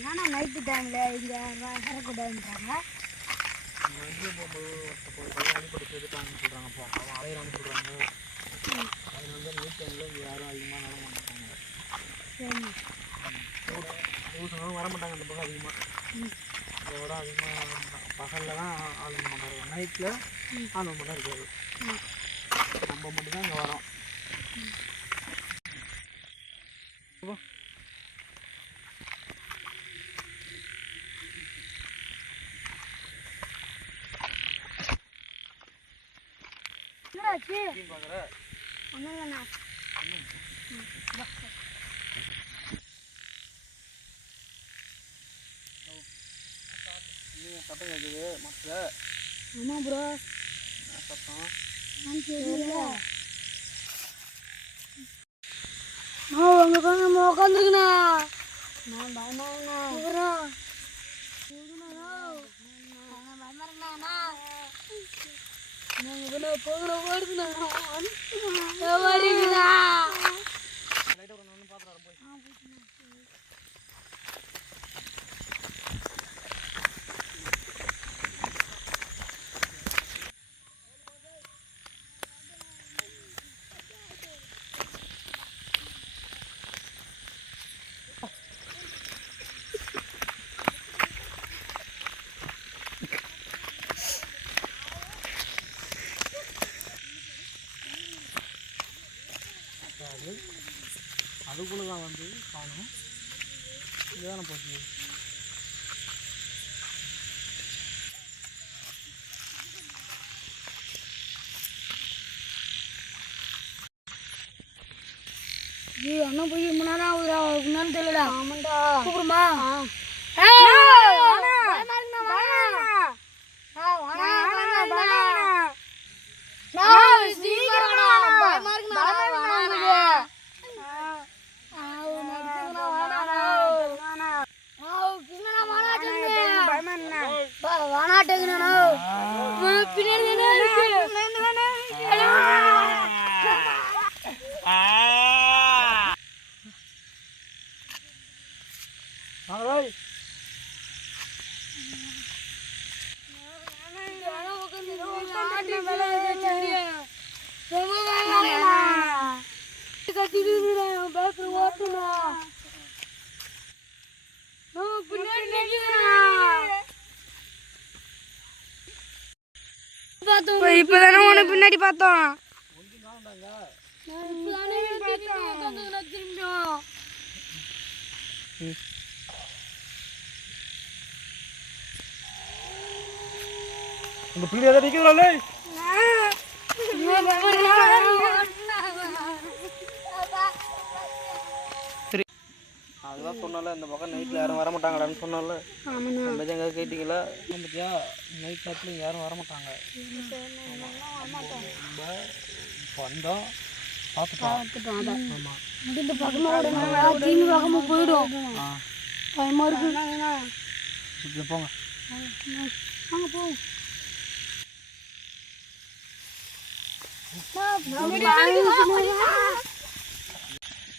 ஏன்னா நைட்டு டைமில் இங்கே வரக்கூடாதுன்றாங்க. அடிப்படை செய்துட்டாங்கன்னு சொல்கிறாங்க. அப்போ அவன் அலையிறான்னு சொல்கிறாங்க. அதனால தான் நைட் டைமில் இங்கே யாரும் அதிகமாக நடக்க மாட்டாங்க. ஊசங்களும் வர மாட்டாங்க அந்த பக்கம் அதிகமாக. இதோட அதிகமாக பகலில் தான் ஆள் மாட்டாங்க. நைட்டில் ஆள் மட்டும் இருக்காது. நம்ம மட்டும்தான் இங்கே வரோம். ஒன்றும் இல்லைண்ணா. சத்தம் கேட்குது மற்ற. ஆமாம் ப்ரோ. சத்தம் அங்கே போங்க நம்ம உட்காந்துருக்குண்ணா. நான் பயமாங்கண்ணா. அதுக்குள்ளே தான் வந்து காணும். இதுதானே போச்சு. அண்ணா போய் ரொம்ப நேரம் ஆகுதுடா. முன்னாடி தெரியலடா. ஆமாண்டா. கூப்பிடுமா? இப்பதானே உனக்கு பின்னாடி பார்த்தோம். உங்க பிள்ளை எதாவது நிற்கிறாளே. அதுதான் சொன்னால இந்த பக்கம் நைட்டில் யாரும் வரமாட்டாங்கடான்னு சொன்னால. நம்ம எங்கே கேட்டிங்களா? பார்த்தியா நைட் நேரத்தில் யாரும் வரமாட்டாங்க. நம்ம வந்தோம் பார்த்துட்டோம். ஆமாம் இந்த பக்கமாக போயிடும். பயமாக இருக்கு. இப்படி போங்க. வாங்க போவோம்.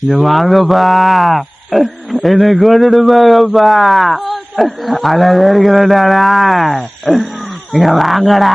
இங்க வாங்கப்பா, என்னை கொண்டுட்டு போங்கப்பா. அழகா இருக்கிறாடா, இங்க வாங்கடா.